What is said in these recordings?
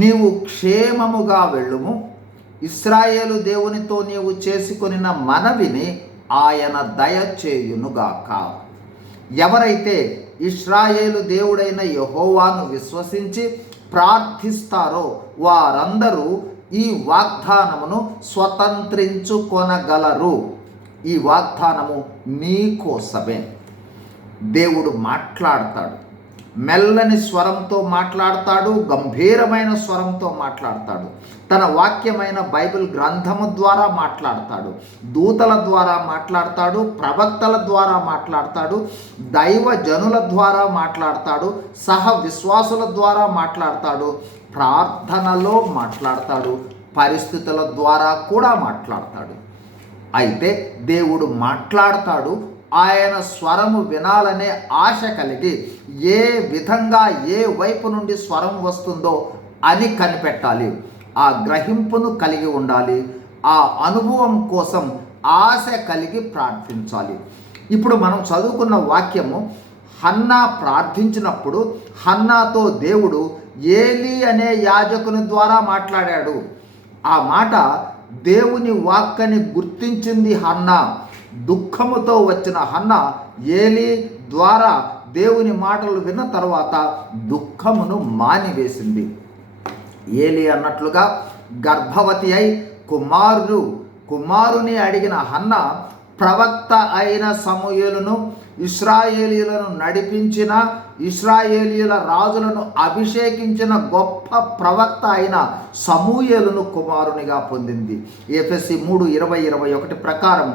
నీవు క్షేమముగా వెళ్ళుము, ఇశ్రాయేలు దేవునితో నీవు చేసుకొనిన మనవిని ఆయన దయచేయునుగాక. ఎవరైతే ఇశ్రాయేలు దేవుడైన యెహోవాను విశ్వసించి ప్రార్థిస్తారో వారందరూ ఈ వాగ్దానమును స్వతంత్రించుకొనగలరు. ఈ వాగ్దానము నీ కోసమే. దేవుడు మాట్లాడతాడు, మెల్లని స్వరంతో మాట్లాడతాడు, గంభీరమైన స్వరంతో మాట్లాడతాడు. తన వాక్యమైన బైబిల్ గ్రంథము ద్వారా మాట్లాడతాడు, దూతల ద్వారా మాట్లాడతాడు, ప్రవక్తల ద్వారా మాట్లాడతాడు, దైవ జనుల ద్వారా మాట్లాడతాడు, సహ విశ్వాసుల ద్వారా మాట్లాడతాడు, ప్రార్థనలో మాట్లాడతాడు, పరిస్థితుల ద్వారా కూడా మాట్లాడతాడు. అయితే దేవుడు మాట్లాడతాడు, ఆయన స్వరము వినాలనే ఆశ కలిగి ఏ విధంగా ఏ వైపు నుండి స్వరం వస్తుందో అని కనిపెట్టాలి. ఆ గ్రహింపును కలిగి ఉండాలి. ఆ అనుభవం కోసం ఆశ కలిగి ప్రార్థించాలి. ఇప్పుడు మనం చదువుకున్న వాక్యము, హన్నా ప్రార్థించినప్పుడు హన్నాతో దేవుడు ఏలీ అనే యాజకుని ద్వారా మాట్లాడాడు. ఆ మాట దేవుని వాక్కని గుర్తించింది హన్నా. దుఃఖముతో వచ్చిన హన్నా ఏలీ ద్వారా దేవుని మాటలు విన్న తర్వాత దుఃఖమును మానివేసింది. ఏలీ అన్నట్లుగా గర్భవతి అయి కుమారుని అడిగిన హన్నా ప్రవక్త అయిన సమూయేలును, ఇశ్రాయేలీయులను నడిపించిన, ఇశ్రాయేలీయుల రాజులను అభిషేకించిన గొప్ప ప్రవక్త అయిన సమూయేలును కుమారునిగా పొందింది. ఎఫెసీ 3:20-21 ప్రకారం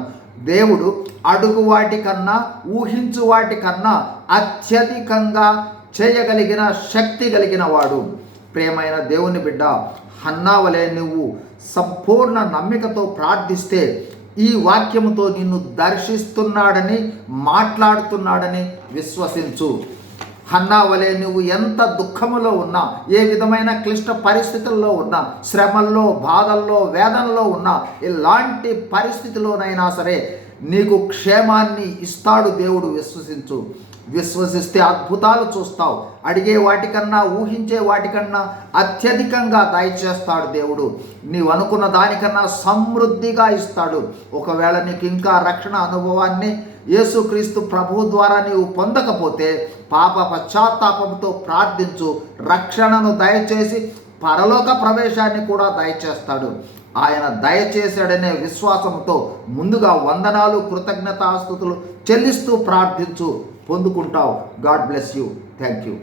దేవుడు అడుగు వాటికన్నా ఊహించు వాటికన్నా అత్యధికంగా చేయగలిగిన శక్తి కలిగిన వాడు. ప్రేమైన దేవుని బిడ్డ, హన్నా వలె నువ్వు సంపూర్ణ నమ్మికతో ప్రార్థిస్తే ఈ వాక్యముతో నిన్ను దర్శిస్తున్నాడని, మాట్లాడుతున్నాడని విశ్వసించు. హన్నా వలె నువ్వు ఎంత దుఃఖములో ఉన్నా, ఏ విధమైన క్లిష్ట పరిస్థితుల్లో ఉన్నా, శ్రమల్లో, బాధల్లో, వేదనలో ఉన్నా, ఎలాంటి పరిస్థితిలోనైనా సరే నీకు క్షేమాన్ని ఇస్తాడు దేవుడు. విశ్వసించు. విశ్వసిస్తే అద్భుతాలు చూస్తావు. అడిగే వాటికన్నా, ఊహించే వాటికన్నా అత్యధికంగా దయచేస్తాడు దేవుడు. నీవు అనుకున్న దానికన్నా సమృద్ధిగా ఇస్తాడు. ఒకవేళ నీకు ఇంకా రక్షణ అనుభవాన్ని యేసుక్రీస్తు ప్రభువు ద్వారా నీవు పొందకపోతే పాప పశ్చాత్తాపంతో ప్రార్థించు. రక్షణను దయచేసి పరలోక ప్రవేశాన్ని కూడా దయచేస్తాడు. ఆయన దయచేశాడనే విశ్వాసంతో ముందుగా వందనాలు, కృతజ్ఞతాస్తుతులు చెల్లిస్తూ ప్రార్థించు. పొందుకుంటావు. God bless you. Thank you.